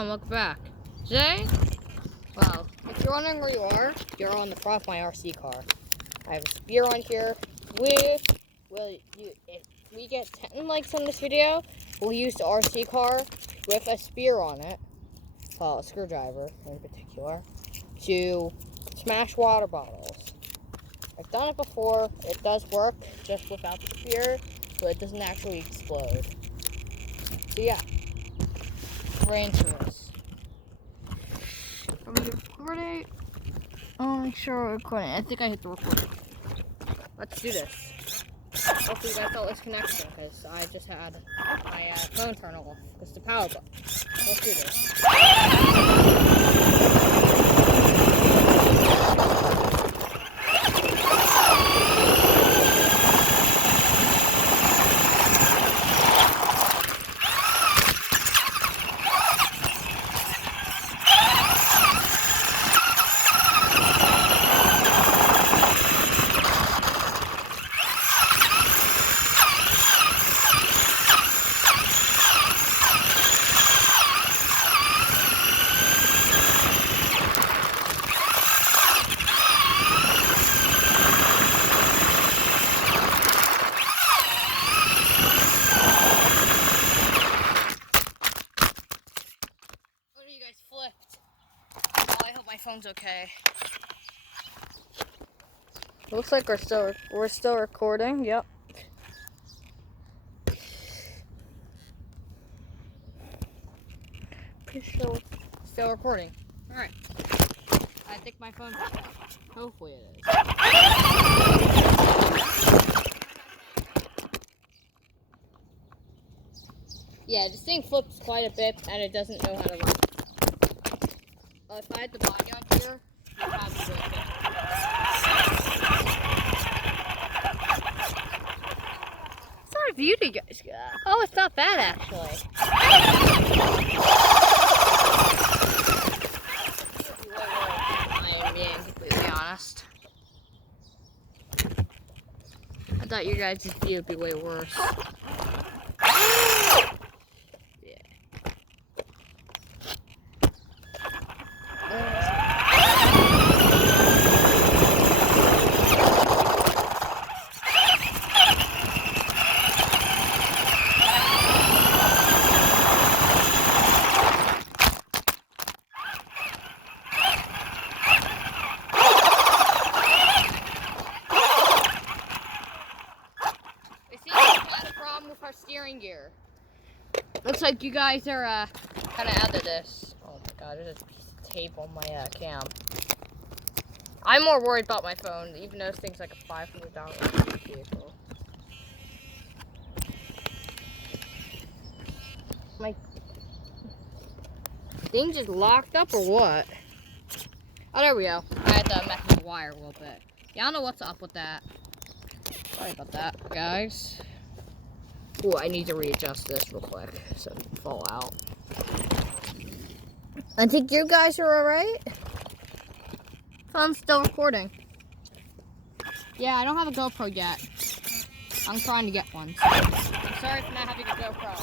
Hello and welcome back. Today, well, if you're wondering where you are, you're on the front of my RC car. I have a spear on here. If we get 10 likes on this video, we'll use the RC car with a spear on it, well, a screwdriver in particular, to smash water bottles. I've done it before. It does work just without the spear, but it doesn't actually explode. So yeah. Right into this. Are we recording? Oh, make sure we're recording. I think I hit the record. Let's do this. Hopefully you guys felt this connection because I just had my phone turn off because the power button. Let's do this. Flipped. Oh, I hope my phone's okay. Looks like we're still recording. Yep. Still recording. All right. I think my phone's okay. Hopefully it is. Yeah, this thing flips quite a bit and it doesn't know how to run. If I had the body on here, you'd have to break it. It's not a view you guys got. Oh, it's not bad actually. I am being completely honest. I thought your guys' view would be way worse. With our steering gear. Looks like you guys are kind of out of this. Oh my god, there's a piece of tape on my cam. I'm more worried about my phone, even though this thing's like a $500 vehicle. My thing just locked up or what? Oh, there we go. I had to mess with the wire a little bit. Yeah, I don't know what's up with that. Sorry about that, guys. Oh, I need to readjust this real quick so it doesn't fall out. I think you guys are alright. I'm still recording. Yeah, I don't have a GoPro yet. I'm trying to get one. So I'm sorry for not having a GoPro.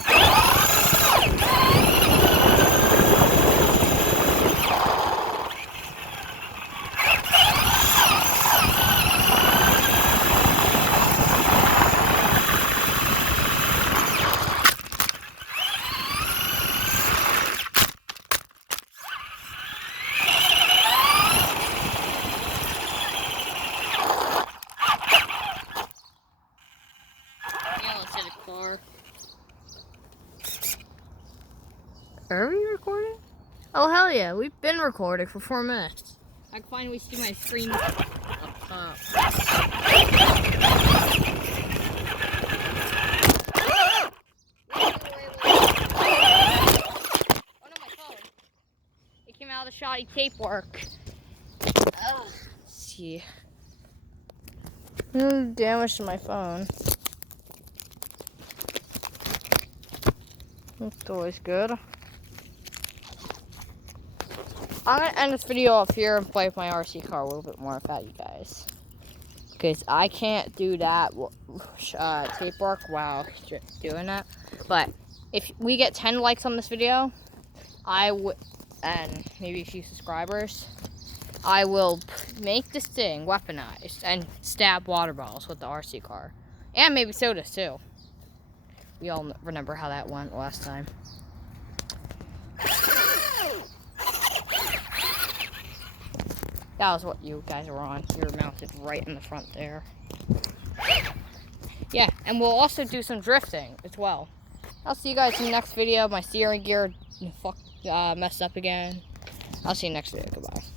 Are we recording? Oh, hell yeah. We've been recording for 4 minutes. I can finally see my screen up top. Oh, no, my phone. It came out of the shoddy tape work. Oh, let's see. No damage to my phone. That's always good. I'm going to end this video off here and play with my RC car a little bit more without you guys. Because I can't do that tape work while doing that. But if we get 10 likes on this video, and maybe a few subscribers, I will make this thing weaponized and stab water bottles with the RC car. And maybe sodas too. We all remember how that went last time. That was what you guys were on. You were mounted right in the front there. Yeah, and we'll also do some drifting as well. I'll see you guys in the next video. My steering gear messed up again. I'll see you next video. Goodbye.